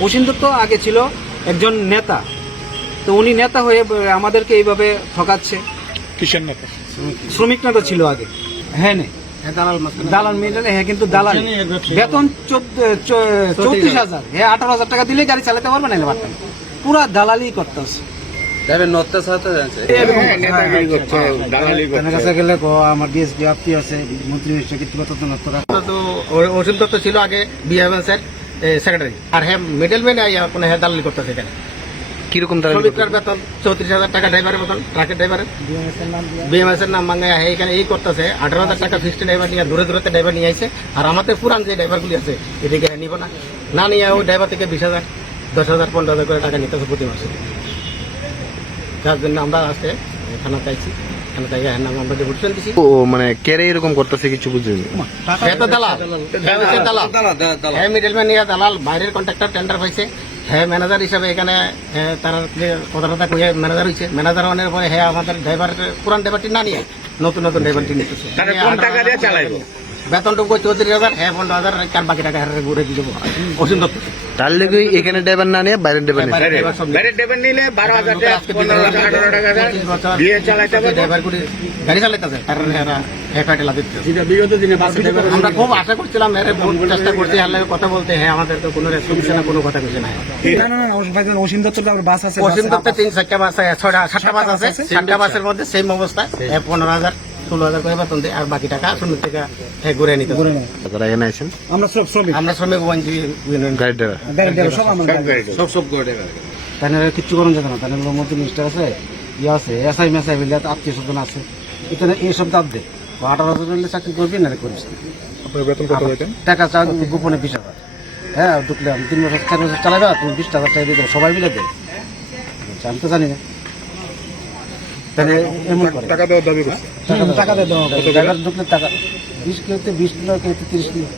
অসীম দত্ত আগে ছিল একজন নেতা। তো উনি নেতা হয়ে আমাদেরকে এইভাবে ঠকাচ্ছে। কিসের নেতা? শ্রমিক নেতা ছিল আগে। হ্যাঁ নে। দালাল মিলে হ্যাঁ কিন্তু দালাল। বেতন চোদ্দ- চৌত্রিশ হাজার। হ্যাঁ আঠারো হাজার টাকা দিলে গাড়ি চালাতে পারবে না পারতেন পুরা দালালি করতেছে আমার আছে মন্ত্রী মিনিস্টার কিন্তু তদন্ত করা। তো অসীম দত্ত ছিল আগে বিএমএস এর সেক্রেটারি আর হ্যাঁ মিডলম্যান কোনো হ্যাঁ দালালি করতেছে এখানে। কীরকম শ্রমিকটার বেতন? চৌত্রিশ হাজার টাকা ড্রাইভারের বেতন ট্রাকের ড্রাইভারের বিএমএস এর নাম মাঙ্গায় হ্যাঁ এখানে এই করতেছে। আঠারো হাজার টাকা ফিক্সড ড্রাইভার নিয়ে দূরে দূরে ড্রাইভার নিয়ে আইছে। আর আমাদের পুরান যে ড্রাইভারগুলি আছে এদিকে নিব না। না নিয়ে ওই ড্রাইভার থেকে বিশ হাজার দশ হাজার পনেরো হাজার করে টাকা নিতেছে প্রতি মাসে। যার জন্য আমরা আজকে এখানে চাইছি ও মানে কেরে এরকম করতেছে কিছু বুঝিনি। হ্যাঁ তো দালাল। হচ্ছে দালাল মিডলম্যান নিয়ে দালাল বাইরের কন্ট্রাক্টর টেন্ডার পাইছে। হ্যাঁ ম্যানেজার হিসাবে এখানে হ্যাঁ, তার কথা কথা কইয়া ম্যানেজার হয়েছে ম্যানেজার হওয়ার পরে হ্যাঁ আমাদের ড্রাইভার পুরান ড্রাইভারটি না নিয়ে নতুন নতুন ড্রাইভারটি নিতেছে। বেতনটুকু চৌত্রিশ হাজার? হ্যাঁ পনেরো হাজার কার বাকি টাকা? হ্যাঁ ঘুরে দিয়ে দেবো। অসীম দত্ত। তার লেগে এখানে ড্রাইভার না নিয়ে বাইরের ড্রাইভার বাইরের ড্রাইভার নিলে বারো হাজার পনেরো হাজার আঠারো টাকা দিয়ে চালাইতে হবে। ড্রাইভার গুলি গাড়ি চালাইতেছে কারণ বিগত দিনে বাস আমরা খুব আশা করছিলাম চেষ্টা করছি কথা বলতে হ্যাঁ আমাদের তো কোনো রেসপন্স না কোনো কথা কিছু নাই। অসীম দত্তর বাস আছে পশ্চিম দপ্তর তিন চারটা বাস আছে, ছয়টা সাতটা বাস আছে সাতটা বাসের মধ্যে সেম অবস্থা পনেরো হাজার। ষোলো হাজার করে বেতন দেয় আর বাকি টাকা শ্রমিক থেকে ঘুরে নিতে হবে। এখানে আছেন আমরা সব শ্রমিক। আমরা শ্রমিক ওয়ানজি গাড়ি ড্রাইভার গাড়ি ড্রাইভার সব আমরা সব সব করে তাহলে কিচ্ছু করুন যেত না তাহলে মিনিস্টার আছে ইয়ে আছে এসআই মেসাই মিলে আত্মীয় স্বজন আছে। এখানে এই সব দাব দে। আঠারো হাজার হলে চাকরি করবি না করিস না। আপনার বেতন কত বেতন টাকা চা গোপনে বিশ হাজার। হ্যাঁ ঢুকলে আমি তিন বছর চার বছর চালাবে তুমি বিশ হাজার টাকা দিয়ে দেবো সবাই মিলে দেবে বলছে, আমি তো জানি না। তাহলে এমন করে। টাকা দেওয়ার দাবি করছে। টাকা টাকা দেওয়া হবে ড্রাইভার ঢুকলে টাকা বিশ কিলোতে বিশ কিলো কিলোতে তিরিশ কিলো।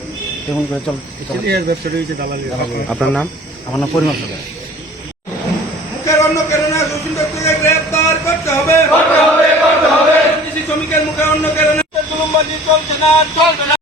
এমন করে চল। আপনার নাম? আমার নাম পরিমাণ সরকার। শ্রমিকের মুখে অন্য কেন না চলবে না।